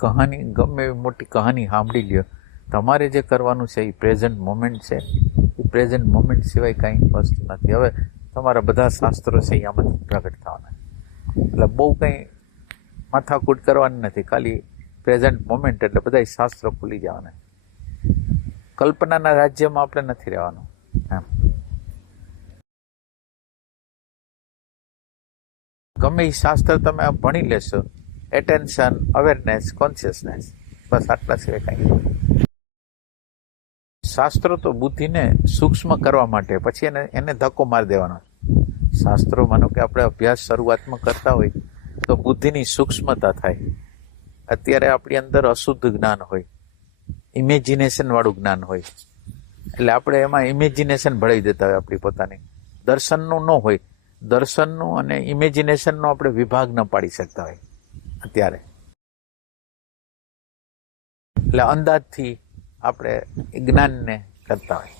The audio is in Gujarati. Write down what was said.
કહાની, ગમે એવી મોટી કહાની સાંભળી લ્યો, તમારે જે કરવાનું છે એ પ્રેઝન્ટ મોમેન્ટ છે. એ પ્રેઝન્ટ મોમેન્ટ સિવાય કાંઈ વસ્તુ નથી. હવે તમારા બધા શાસ્ત્રો છે એ આમાંથી પ્રગટ થવાના. એટલે બહુ કંઈ માથાકૂટ કરવાની નથી, ખાલી પ્રેઝન્ટ મોમેન્ટ એટલે બધા શાસ્ત્રો ભૂલી જવાના. કલ્પનાના રાજ્યમાં આપણે નથી રહેવાનું. એમ ગમે એ શાસ્ત્ર તમે ભણી લેશો, એટેન્શન, અવેરનેસ, કોન્શિયસનેસ, બસ આટલા સિવાય કાંઈ. શાસ્ત્રો તો બુદ્ધિને સૂક્ષ્મ કરવા માટે, પછી એને ધક્કો મારી દેવાનો. શાસ્ત્રો માનો કે આપણે અભ્યાસ શરૂઆતમાં કરતા હોય તો બુદ્ધિની સૂક્ષ્મતા થાય. અત્યારે આપણી અંદર અશુદ્ધ જ્ઞાન હોય, ઇમેજિનેશન વાળું જ્ઞાન હોય, એટલે આપણે એમાં ઇમેજિનેશન ભળાવી દેતા હોય આપણી પોતાની. દર્શનનું ન હોય, દર્શનનું અને ઇમેજિનેશનનો આપણે વિભાગ ન પાડી શકતા હોય અત્યારે. એટલે અંદાજથી આપણે જ્ઞાનને કરતા હોય.